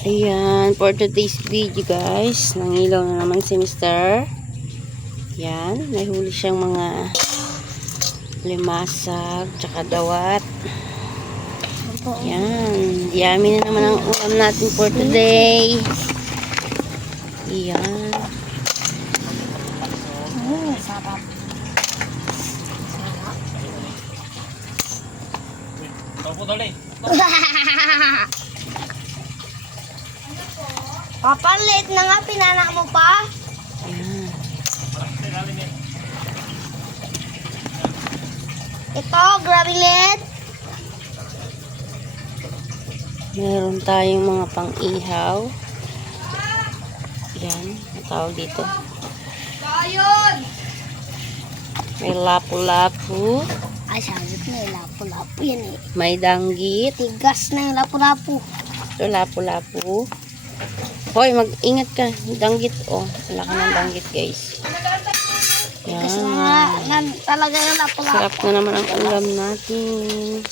Ayan, for today's video guys, nangilaw na naman si Mr. Yan, may huli siyang mga limasag, tsaka dawat. Yan, yummy na naman ang ulam natin for today. Yan. Sarap. Papa, late na nga. Pinanak mo pa? Yan. Ito, grabe late. Meron tayong mga pang-ihaw. Yan, ang tawag dito. Ayun! May lapu-lapu. Ay, sabi ko may lapu-lapu yan eh. May danggit. Tigas na yung lapu-lapu. Ito, lapu-lapu. Hoy, mag-ingat ka. Danggit, oh. Wala ka ng danggit, guys. Tigas Yan. na nga. Talaga yung lapu-lapu. Sarap na naman ang ulam natin.